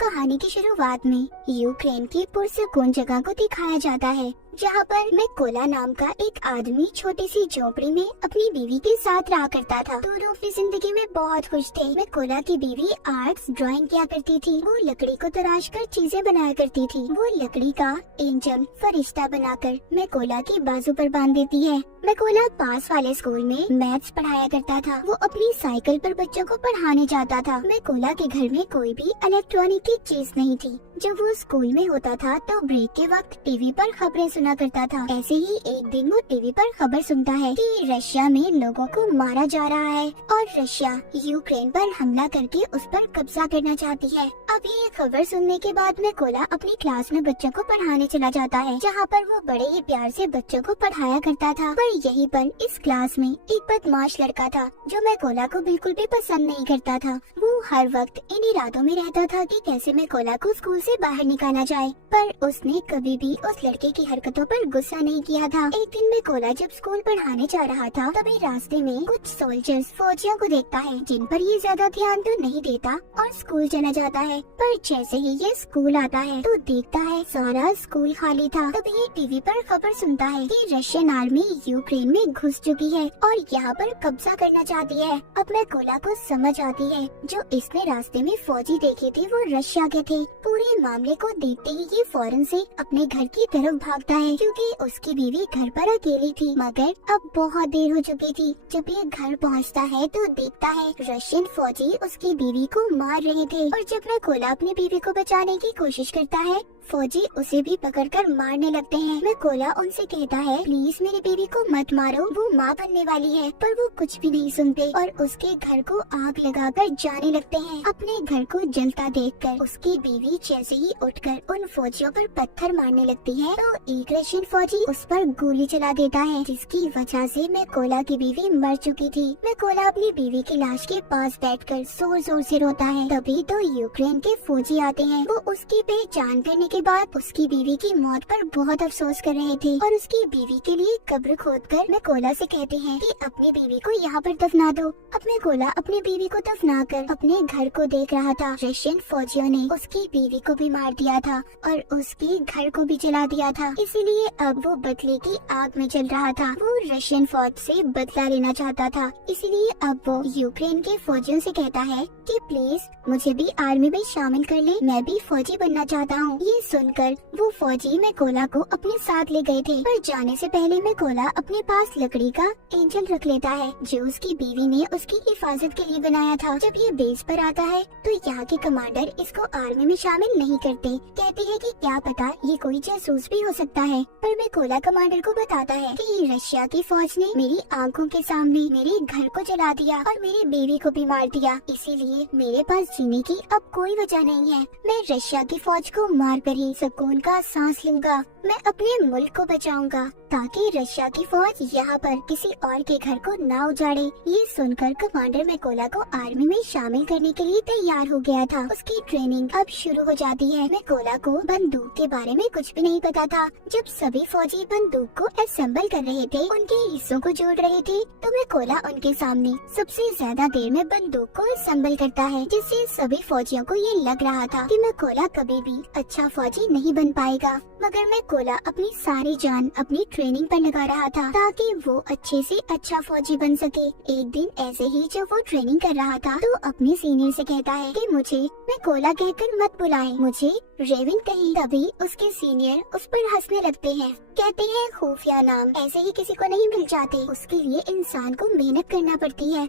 कहानी की शुरुआत में यूक्रेन की पुरसकून जगह को दिखाया जाता है, जहाँ पर मैकोला नाम का एक आदमी छोटी सी झोपड़ी में अपनी बीवी के साथ रहा करता था। दोनों अपनी जिंदगी में बहुत खुश थे। मैकोला की बीवी आर्ट्स ड्राइंग किया करती थी। वो लकड़ी को तराश कर चीजें बनाया करती थी। वो लकड़ी का एंजल फरिश्ता बनाकर मैकोला की बाजू पर बांध देती है। मैकोला पास वाले स्कूल में मैथ्स पढ़ाया करता था। वो अपनी साइकिल पर बच्चों को पढ़ाने जाता था। मैकोला के घर में कोई भी इलेक्ट्रॉनिक की चीज नहीं थी। जब वो स्कूल में होता था तो ब्रेक के वक्त टीवी पर खबरें सुना करता था। ऐसे ही एक दिन वो टीवी पर खबर सुनता है कि रशिया में लोगों को मारा जा रहा है और रशिया यूक्रेन पर हमला करके उस पर कब्जा करना चाहती है। अब ये खबर सुनने के बाद मैकोला अपनी क्लास में बच्चों को पढ़ाने चला जाता है, जहाँ पर वो बड़े ही प्यार से बच्चों को पढ़ाया करता था। पर यहीं पर इस क्लास में एक बदमाश लड़का था जो मैकोला को बिल्कुल भी पसंद नहीं करता था। वो हर वक्त इन्हीं रातों में रहता था कि कैसे मैकोला को स्कूल से बाहर निकाला जाए, पर उसने कभी भी उस लड़के की हरकतों पर गुस्सा नहीं किया था। एक दिन मैकोला जब स्कूल पढ़ाने जा रहा था, तभी रास्ते में कुछ सोल्जर्स फौजियों को देखता है, जिन पर ये ज्यादा ध्यान तो नहीं देता और स्कूल चला जाता है। पर जैसे ही ये स्कूल आता है तो देखता है सारा स्कूल खाली था। तभी ये टीवी पर खबर सुनता है कि रशियन आर्मी यूक्रेन में घुस चुकी है और यहाँ पर कब्जा करना चाहती है। अब मैकोला को समझ आती है जो इसने रास्ते में फौजी देखे थे वो रशिया के थे। पूरे मामले को देखते ही ये फौरन से अपने घर की तरफ भागता है, क्योंकि उसकी बीवी घर पर अकेली थी। मगर अब बहुत देर हो चुकी थी। जब ये घर पहुंचता है तो देखता है रशियन फौजी उसकी बीवी को मार रहे थे और जब मैकोला अपनी बीवी को बचाने की कोशिश करता है, फौजी उसे भी पकड़कर मारने लगते हैं। मैकोला उनसे कहता है प्लीज मेरी बीवी को मत मारो, वो माँ बनने वाली है, पर वो कुछ भी नहीं सुनते और उसके घर को आग लगाकर जाने लगते हैं। अपने घर को जलता देखकर उसकी बीवी जैसे ही उठकर उन फौजियों पर पत्थर मारने लगती है तो एक रशियन फौजी उस पर गोली चला देता है, जिसकी वजह से मैकोला की बीवी मर चुकी थी। मैकोला अपनी बीवी की लाश के पास बैठकर जोर जोर से रोता है। तभी तो यूक्रेन के फौजी आते हैं। वो उसकी पहचान करने के बाद उसकी बीवी की मौत पर बहुत अफसोस कर रहे थे और उसकी बीवी के लिए कब्र खोदकर मैकोला से कहते हैं कि अपनी बीवी को यहाँ पर दफना दो। अब मैकोला अपनी बीवी को दफनाकर अपने घर को देख रहा था। रशियन फौजियों ने उसकी बीवी को भी मार दिया था और उसके घर को भी जला दिया था, इसीलिए अब वो बदले की आग में जल रहा था। वो रशियन फौज से बदला लेना चाहता था, इसीलिए अब वो यूक्रेन के फौजियों से कहता है कि प्लीज मुझे भी आर्मी में शामिल कर ले, मैं भी फौजी बनना चाहता हूँ। ये सुनकर वो फौजी मैकोला को अपने साथ ले गए थे, पर जाने से पहले मैकोला अपने पास लकड़ी का एंजल रख लेता है जो उसकी बीवी ने उसकी हिफाजत के लिए बनाया था। जब ये बेस पर आता है तो यहाँ के कमांडर इसको आर्मी में शामिल नहीं करते, कहते हैं कि क्या पता ये कोई जासूस भी हो सकता है। पर मैकोला कमांडर को बताता है कि रशिया की फौज ने मेरी आंखों के सामने मेरे घर को जला दिया और मेरी बीवी को भी मार दिया, इसीलिए मेरे पास जीने की अब कोई वजह नहीं है। मैं रशिया की फौज को मार कर ही सुकून का सांस लूंगा। मैं अपने मुल्क को बचाऊंगा ताकि रशिया की फौज यहाँ पर किसी और के घर को ना उजाड़े। ये सुनकर कमांडर मैकोला को आर्मी में शामिल करने के लिए तैयार हो गया था। उसकी ट्रेनिंग अब शुरू हो जाती है। मैकोला को बंदूक के बारे में कुछ भी नहीं पता था। जब सभी फौजी बंदूक को असेंबल कर रहे थे, उनके हिस्सों को जोड़ रहे थे, तो मैकोला उनके सामने सबसे ज्यादा देर में बंदूक को असेंबल करता है, जिससे सभी फौजियों को ये लग रहा था कि मैकोला कभी भी अच्छा फौजी नहीं बन पाएगा। मगर मैकोला अपनी सारी जान अपनी ट्रेनिंग पर लगा रहा था ताकि वो अच्छे से अच्छा फौजी बन सके। एक दिन ऐसे ही जब वो ट्रेनिंग कर रहा था तो अपने सीनियर से कहता है कि मुझे मैकोला कहकर मत बुलाएं, मुझे रेविन कहीं। तभी उसके सीनियर उस पर हंसने लगते हैं, कहते हैं खुफिया नाम ऐसे ही किसी को नहीं मिल जाते, उसके लिए इंसान को मेहनत करना पड़ती है।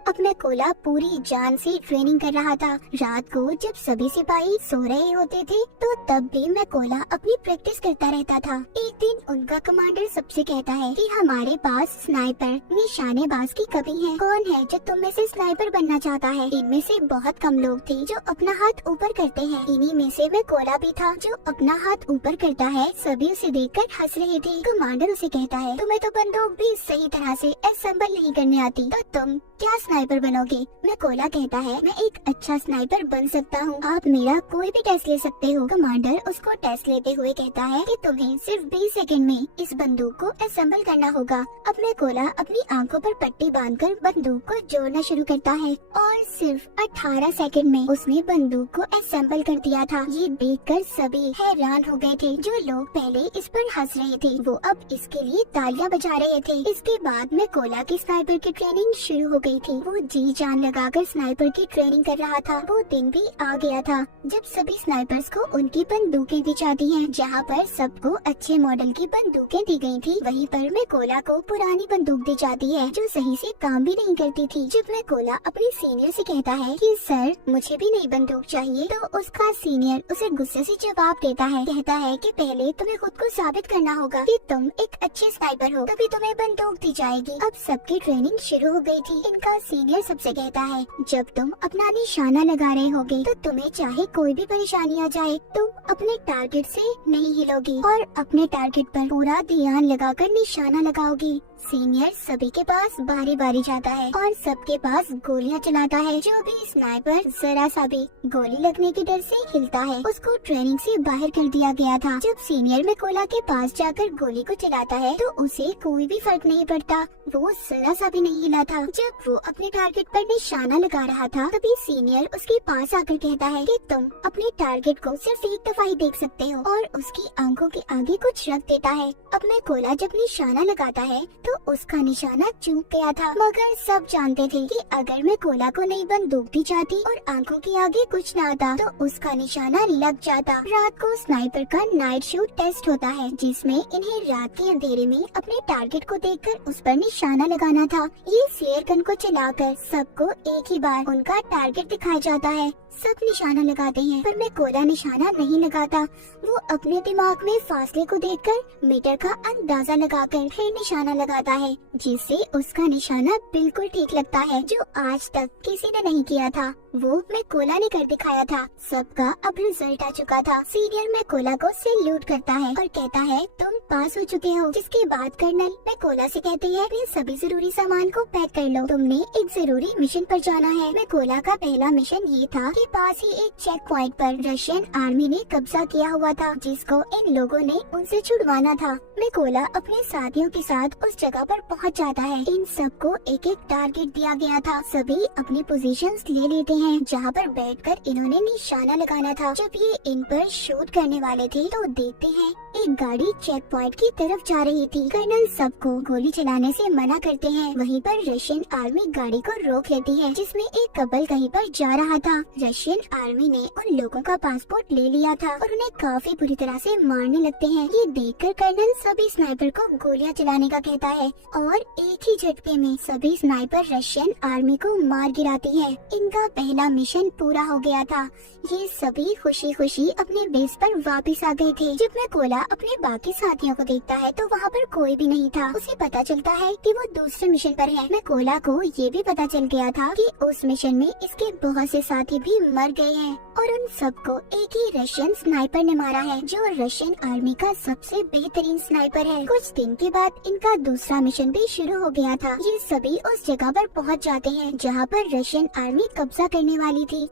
अब मैकोला पूरी जान से ट्रेनिंग कर रहा था। रात को जब सभी सिपाही सो रहे होते थे तो तब भी मैकोला अपनी प्रैक्टिस करता रहता था। एक दिन उनका कमांडर सबसे कहता है कि हमारे पास स्नाइपर निशानेबाज की कमी है, कौन है जो तुम में से स्नाइपर बनना चाहता है? इनमें से बहुत कम लोग थे जो अपना हाथ ऊपर करते हैं। इन्हीं में से मैकोला भी था जो अपना हाथ ऊपर करता है। सभी उसे देखकर हंस रहे थे। कमांडर उसे कहता है तुम्हें तो बंदूक भी सही तरह से असेंबल नहीं करने आती, तो तुम क्या स्नाइपर बनोगे। मैकोला कहता है मैं एक अच्छा स्नाइपर बन सकता हूँ, आप मेरा कोई भी टेस्ट ले सकते हो। कमांडर उसको टेस्ट लेते हुए कहता है कि तुम्हें सिर्फ 20 सेकंड में इस बंदूक को असेंबल करना होगा। अब मैकोला अपनी आंखों पर पट्टी बांधकर बंदूक को जोड़ना शुरू करता है और सिर्फ 18 सेकंड में उसने बंदूक को असेंबल कर दिया था। ये देखकर सभी हैरान हो गए थे। जो लोग पहले इस पर हंस रहे थे वो अब इसके लिए तालियां बजा रहे थे। इसके बाद मैकोला की स्नाइपर की ट्रेनिंग शुरू हो गई थी। वो जी जान लगाकर स्नाइपर की ट्रेनिंग कर रहा था। वो दिन भी आ गया था जब सभी स्नाइपर्स को उनकी बंदूकें दी जाती हैं। जहाँ पर सबको अच्छे मॉडल की बंदूकें दी गई थी, वहीं पर मैकोला को पुरानी बंदूक दी जाती है जो सही से काम भी नहीं करती थी। जब मैकोला अपने सीनियर से कहता है कि सर मुझे भी नई बंदूक चाहिए, तो उसका सीनियर उसे गुस्से से जवाब देता है। कहता है कि पहले तुम्हें खुद को साबित करना होगा कि तुम एक अच्छे स्नाइपर हो, तभी तुम्हें बंदूक दी जाएगी। अब सबकी ट्रेनिंग शुरू हो गई थी। इनका सीनियर सबसे कहता है जब तुम अपना निशाना लगा रहे होगे तो तुम्हें चाहे कोई भी परेशानी आ जाए, तुम अपने टारगेट से नहीं हिलोगी और अपने टारगेट पर पूरा ध्यान लगाकर निशाना लगाओगी। सीनियर सभी के पास बारी बारी जाता है और सबके पास गोलियां चलाता है। जो भी स्नाइपर जरा सा भी गोली लगने के डर से हिलता है उसको ट्रेनिंग से बाहर कर दिया गया था। जब सीनियर मैकोला के पास जाकर गोली को चलाता है तो उसे कोई भी फर्क नहीं पड़ता, वो जरा सा भी नहीं हिला था। जब वो अपने टारगेट पर निशाना लगा रहा था तभी सीनियर उसके पास आकर कहता है कि तुम अपने टारगेट को सिर्फ एक दफा ही देख सकते हो, और उसकी आंखों के आगे कुछ रख देता है। अब मैकोला जब निशाना लगाता है तो उसका निशाना चूक गया था, मगर सब जानते थे कि अगर मैकोला को नई बंदूक दी जाती और आंखों के आगे कुछ न आता तो उसका निशाना लग जाता। रात को स्नाइपर का नाइट शूट टेस्ट होता है जिसमें इन्हें रात के अंधेरे में अपने टारगेट को देखकर उस पर निशाना लगाना था। ये फ्लेयर गन को चलाकर सबको एक ही बार उनका टारगेट दिखाया जाता है। सब निशाना लगाते हैं पर मैकोला निशाना नहीं लगाता। वो अपने दिमाग में फासले को देखकर मीटर का अंदाजा लगाकर फिर निशाना लगाता है, जिससे उसका निशाना बिल्कुल ठीक लगता है, जो आज तक किसी ने नहीं किया था। वो मैकोला ने कर दिखाया था। सबका अब रिजल्ट आ चुका था। सीनियर मैकोला को सैल्यूट करता है और कहता है तुम पास हो चुके हो। जिसके बाद कर्नल मैकोला से कहते हैं अपने सभी जरूरी सामान को पैक कर लो, तुमने एक जरूरी मिशन पर जाना है। मैकोला का पहला मिशन ये था कि पास ही एक चेक पॉइंट पर रशियन आर्मी ने कब्जा किया हुआ था, जिसको इन लोगों ने उनसे छुड़वाना था। मैकोला अपने साथियों के साथ उस जगह पर पहुंच जाता है। इन सबको एक एक टारगेट दिया गया था। सभी अपनी पोजीशंस ले लेते हैं जहां पर बैठकर इन्होंने निशाना लगाना था। जब ये इन पर शूट करने वाले थे तो देखते हैं एक गाड़ी चेक पॉइंट की तरफ जा रही थी। कर्नल सबको गोली चलाने से मना करते हैं। वहीं पर रशियन आर्मी गाड़ी को रोक लेती है, जिसमें एक कपल कहीं पर जा रहा था। रशियन आर्मी ने उन लोगों का पासपोर्ट ले लिया था और उन्हें काफी बुरी तरह से मारने लगते हैं। ये देखकर कर्नल सभी स्नाइपर को गोलियां चलाने का कहता है और एक ही झटके में सभी स्नाइपर रशियन आर्मी को मार गिराती है। इनका पहला मिशन पूरा हो गया था। ये सभी खुशी खुशी अपने बेस पर वापस आ गए थे। जब मैकोला अपने बाकी साथियों को देखता है तो वहाँ पर कोई भी नहीं था। उसे पता चलता है कि वो दूसरे मिशन पर है। मैकोला को ये भी पता चल गया था कि उस मिशन में इसके बहुत से साथी भी मर गए हैं और उन सबको एक ही रशियन स्नाइपर ने मारा है, जो रशियन आर्मी का सबसे बेहतरीन स्नाइपर है। कुछ दिन के बाद इनका दूसरा मिशन भी शुरू हो गया था। ये सभी उस जगह पर पहुंच जाते हैं जहां पर रशियन आर्मी कब्जा करने वाली थी।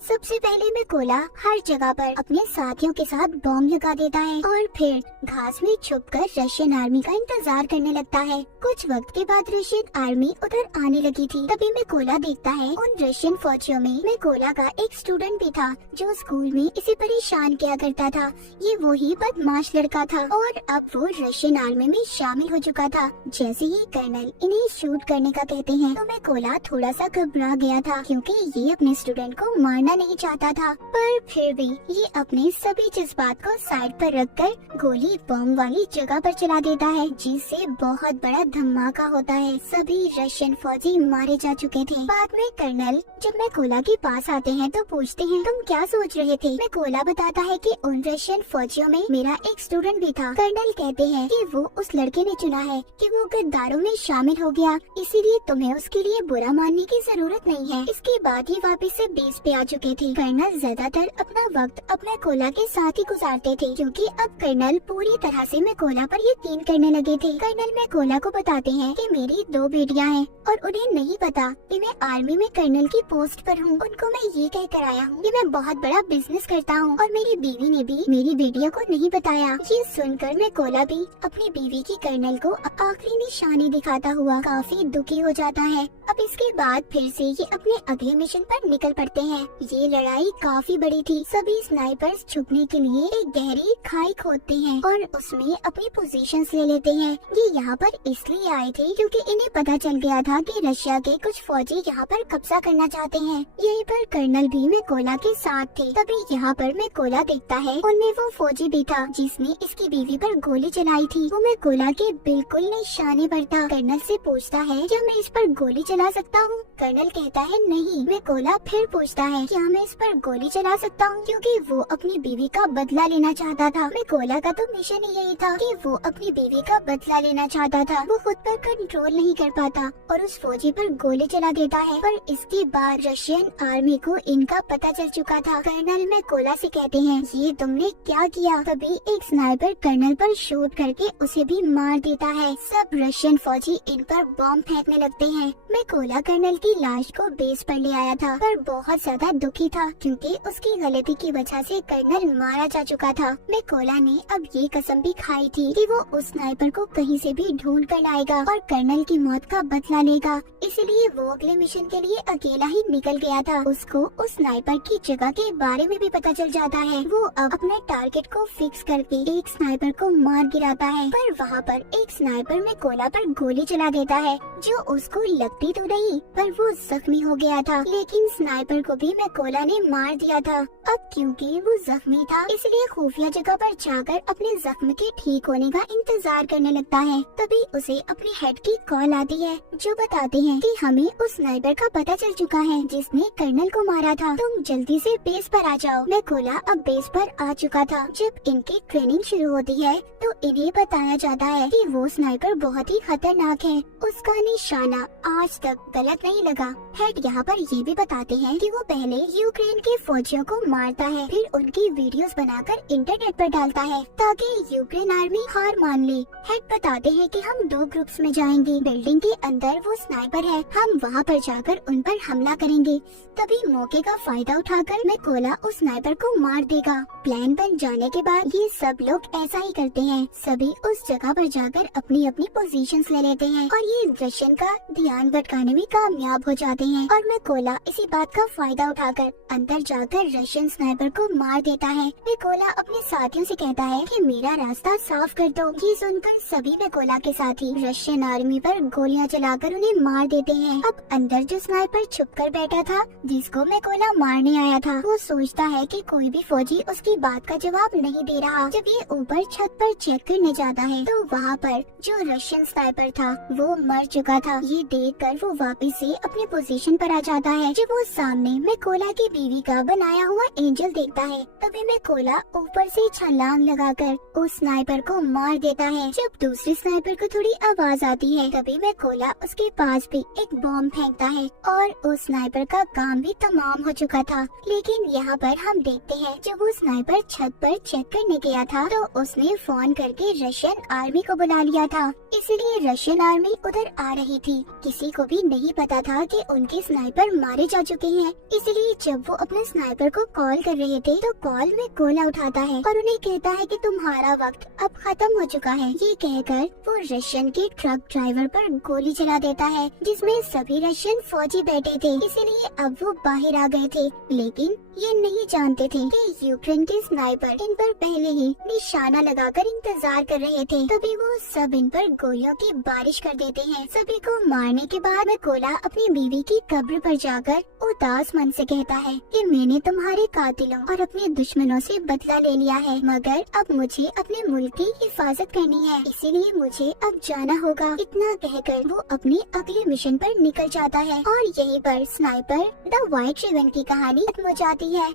सबसे पहले मैकोला हर जगह पर अपने साथियों के साथ बॉम्ब लगा देता है और फिर घास में छुपकर रशियन आर्मी का इंतजार करने लगता है। कुछ वक्त के बाद रशियन आर्मी उधर आने लगी थी। तभी मैकोला देखता है उन रशियन फौजियों में मैकोला का एक स्टूडेंट भी था, जो स्कूल में इसे परेशान किया करता था। ये वही बदमाश लड़का था और अब वो रशियन आर्मी में शामिल हो चुका था। जैसे ही कर्नल इन्हें शूट करने का कहते हैं तो मैकोला थोड़ा सा घबरा गया था, क्योंकि ये अपने स्टूडेंट को मारना नहीं चाहता था। पर फिर भी ये अपने सभी जज्बात को साइड पर रखकर गोली बम वाली जगह पर चला देता है, जिससे बहुत बड़ा धमाका होता है। सभी रशियन फौजी मारे जा चुके थे। बाद में कर्नल जब मैकोला के पास आते हैं तो पूछते हैं तुम क्या सोच रहे थे। मैकोला बताता है कि उन रशियन फौजियों में मेरा एक स्टूडेंट भी था। कर्नल कहते हैं कि वो उस लड़के ने चुना है कि वो गद्दारों में शामिल हो गया, इसीलिए तुम्हें उसके लिए बुरा मानने की जरूरत नहीं है। इसके बाद ही वापस से बेस पे आ चुके चुके थे। कर्नल ज्यादातर अपना वक्त अपने कोला के साथ ही गुजारते थे, क्योंकि अब कर्नल पूरी तरह से मैकोला पर यकीन करने लगे थे। कर्नल मैकोला को बताते हैं कि मेरी 2 बेटियां हैं और उन्हें नहीं पता कि मैं आर्मी में कर्नल की पोस्ट पर हूँ। उनको मैं ये कह कर आया हूँ कि मैं बहुत बड़ा बिजनेस करता हूँ और मेरी बीवी ने भी मेरी बेटियों को नहीं बताया। ये सुनकर मैकोला भी अपनी बीवी की कर्नल को आखिरी निशानी दिखाता हुआ काफी दुखी हो जाता है। अब इसके बाद फिर से ये अपने अगले मिशन पर निकल पड़ते हैं। ये लड़ाई काफी बड़ी थी। सभी स्नाइपर्स छुपने के लिए एक गहरी खाई खोदते हैं और उसमें अपनी पोजीशंस ले लेते हैं। ये यहाँ पर इसलिए आए थे क्योंकि इन्हें पता चल गया था कि रशिया के कुछ फौजी यहाँ पर कब्जा करना चाहते हैं। यहीं पर कर्नल भी मैकोला के साथ थे। तभी यहाँ पर मैकोला देखता है उनमें वो फौजी भी था जिसने इसकी बीवी पर गोली चलाई थी। वो मैकोला के बिल्कुल निशाने पर था। कर्नल से पूछता है क्या मैं इस पर गोली चला सकता हूँ? कर्नल कहता है नहीं। मैकोला फिर पूछता है क्या मैं इस पर गोली चला सकता हूँ, क्योंकि वो अपनी बीवी का बदला लेना चाहता था। मैकोला का तो मिशन ही यही था कि वो अपनी बीवी का बदला लेना चाहता था। वो खुद पर कंट्रोल नहीं कर पाता और उस फौजी पर गोली चला देता है। पर इसके बाद रशियन आर्मी को इनका पता चल चुका था। कर्नल मैकोला से कहते हैं ये तुमने क्या किया? तभी एक स्नाइपर कर्नल पर शूट करके उसे भी मार देता है। सब रशियन फौजी इन पर बॉम्ब फेंकने लगते हैं। मैकोला कर्नल की लाश को बेस पर ले आया था, पर बहुत ज्यादा दुखी था क्योंकि उसकी गलती की वजह से कर्नल मारा जा चुका था। मैकोला ने अब ये कसम भी खाई थी कि वो उस स्नाइपर को कहीं से भी ढूंढ कर लाएगा और कर्नल की मौत का बदला लेगा। इसलिए वो अगले मिशन के लिए अकेला ही निकल गया था। उसको उस स्नाइपर की जगह के बारे में भी पता चल जाता है। वो अब अपने टारगेट को फिक्स करके एक स्नाइपर को मार गिराता है, पर वहाँ पर एक स्नाइपर मैकोला पर गोली चला देता है जो उसको लगती तो नहीं, पर वो जख्मी हो गया था। लेकिन स्नाइपर को भी मैकोला ने मार दिया था। अब क्योंकि वो जख्मी था इसलिए खुफिया जगह पर जाकर अपने जख्म के ठीक होने का इंतजार करने लगता है। तभी उसे अपने हेड की कॉल आती है जो बताते हैं कि हमें उस स्नाइपर का पता चल चुका है जिसने कर्नल को मारा था। तुम जल्दी से बेस पर आ जाओ। मैकोला अब बेस पर आ चुका था। जब इनकी ट्रेनिंग शुरू होती है तो इन्हें बताया जाता है कि वो स्नाइपर बहुत ही खतरनाक है। उसका निशाना आज तक गलत नहीं लगा। हेड यहाँ पर ये भी बताते हैं कि वो पहले यूक्रेन के फौजियों को मारता है, फिर उनकी वीडियोस बनाकर इंटरनेट पर डालता है ताकि यूक्रेन आर्मी हार मान ले। हेड बताते हैं कि हम 2 ग्रुप्स में जाएंगे। बिल्डिंग के अंदर वो स्नाइपर है, हम वहाँ पर जाकर उन पर हमला करेंगे। तभी मौके का फायदा उठाकर मैकोला उस स्नाइपर को मार देगा। प्लान बन जाने के बाद ये सब लोग ऐसा ही करते हैं। सभी उस जगह पर जाकर अपनी अपनी पोजीशंस ले लेते हैं और ये रशियन का ध्यान भटकाने में कामयाब हो जाते हैं। और मैकोला इसी बात का फायदा उठाकर अंदर जाकर रशियन स्नाइपर को मार देता है। मैकोला अपने साथियों से कहता है कि मेरा रास्ता साफ कर दो। ये सुनकर सभी मैकोला के साथी रशियन आर्मी पर गोलियां चलाकर उन्हें मार देते हैं। अब अंदर जो स्नाइपर छुपकर बैठा था जिसको मैकोला मारने आया था, वो सोचता है कि कोई भी फौजी उसकी बात का जवाब नहीं दे रहा। जब ये ऊपर छत पर चेक करने जाता है तो वहाँ पर जो रशियन स्नाइपर था वो मर चुका था। ये देखकर वो वापस से अपनी पोजीशन पर आ जाता है। जब वो सामने मैकोला की बीवी का बनाया हुआ एंजल देखता है तभी मैकोला ऊपर से छलांग लगाकर उस स्नाइपर को मार देता है। जब दूसरी स्नाइपर को थोड़ी आवाज आती है तभी मैकोला उसके पास भी एक बॉम्ब फेंकता है और उस स्नाइपर का काम भी तमाम हो चुका था। लेकिन यहाँ पर हम देखते हैं जब वो स्नाइपर छत पर चेक करने गया था तो उसने फोन करके रशियन आर्मी को बुला लिया था। इसलिए रशियन आर्मी उधर आ रही थी। किसी को भी नहीं पता था कि उनके स्नाइपर मारे जा चुके हैं। इसलिए जब वो अपने स्नाइपर को कॉल कर रहे थे तो कॉल में मैकोला उठाता है और उन्हें कहता है कि तुम्हारा वक्त अब खत्म हो चुका है। ये कहकर वो रशियन के ट्रक ड्राइवर पर गोली चला देता है जिसमें सभी रशियन फौजी बैठे थे। इसीलिए अब वो बाहर आ गए थे, लेकिन ये नहीं जानते थे कि यूक्रेन के स्नाइपर इन पर पहले ही निशाना लगाकर इंतजार कर रहे थे। तभी वो सब इन पर गोलियों की बारिश कर देते हैं। सभी को मारने के बाद मैकोला अपनी बीवी की कब्र पर जाकर उदास मन से कहता है कि मैंने तुम्हारे कातिलों और अपने दुश्मनों से बदला ले लिया है, मगर अब मुझे अपने मुल्क की हिफाजत करनी है, इसीलिए मुझे अब जाना होगा। इतना कहकर वो अपने अगले मिशन पर निकल जाता है और यहीं पर स्नाइपर द व्हाइट रिबन की कहानी खत्म हो जाती है।